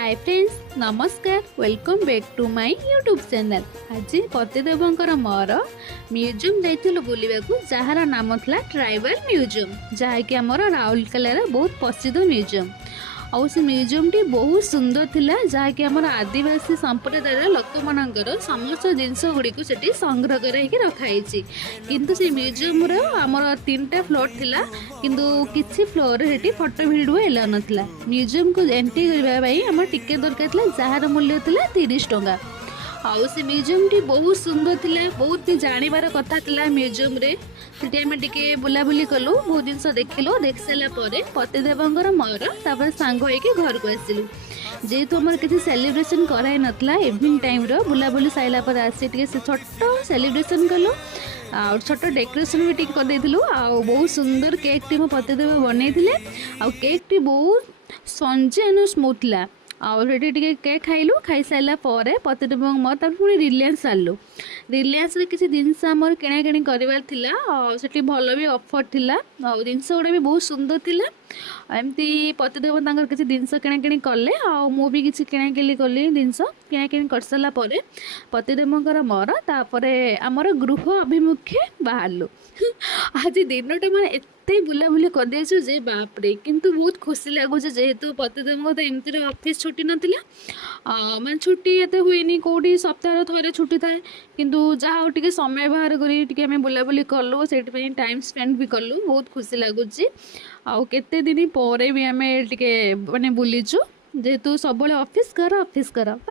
हाय friends नमस्कार welcome back to my YouTube channel. आज पतिदेवंकर मोर म्यूजियम जाइथिलु बुलिबाकू जहार नाम था ट्राइबल म्यूजियम जहाँकि आमर राउरकेला बहुत प्रसिद्ध म्यूजियम। और से म्यूजियम टी बहुत सुंदर थिला जहाँकि आमर आदिवासी संप्रदायर लोक मानकर समस्त जिनस गुड़ी को सेठी संग्रह करके रखाई। किंतु से म्यूजियम रो आमर 3टा फ्लोर थिला किंतु किसी फ्लोर सेठी फोटो भिडियो एला नथिला। म्यूजियम को एंट्री करबा पई आमर टिकेट दरकार थिला जहार मूल्य थिला 30 टंका। आउ से म्यूजियम टी बहुत सुंदर थिला, बहुत भी जानिबार कथा थिला। म्यूजियम रे सेठी आमे टिके बुलाबुली कलु, बहुत जिनस देखिलु। देख सारा परे पतिदेवंकर मोर तापर सांग होइके घर को आसिलु। जेहेतु आमर किसी सेलिब्रेशन कराई नथला इवनिंग टाइम रो बुलाबुली साइला पर आसी टिके से छोट सेलिब्रेशन कलु आ छोट डेकोरेशन भी टिके कर देथिलु। आ बहुत सुंदर केक टी मो पतिदेव बनैथिले। आ केक टी बहुत स्पंजी एंड स्मूथ ला। आगे केक खाइलु, खाई सारा पर पतिदेव मोर पुणी रिलायंस सारू। रिलायंस किसी जिनस आमर किणाकिणी करार से भल भी ऑफर थिला। जिनस गुड़ा भी बहुत सुंदर थिला। एमती पतिदेव किसी जिनस किणाकिणी कले मु भी किसी किणाकिणी कली जिनस किणाकिणी कर सारा पर पतिदेवंकर मोर तापर आमर गृह अभिमुखे बाहरलु। आज दिनटा मैं एत बुलाबुली कर देछु जे बापरे, किंतु बहुत खुशी लगुच जेहेतु पतिदेव तो एमती ऑफिस छुट्टी नाला मैं छुट्टी एत हुए कौटी सप्ताह थे छुट्टी थाए किंतु जहाँ टे समय बाहर कर बुलाबुली कलु से टाइम स्पेंड भी कलु। बहुत खुशी लगुच। आउ केते दिन पर भी आम टे माने बुलीचु जेहेतु सब ऑफिस कर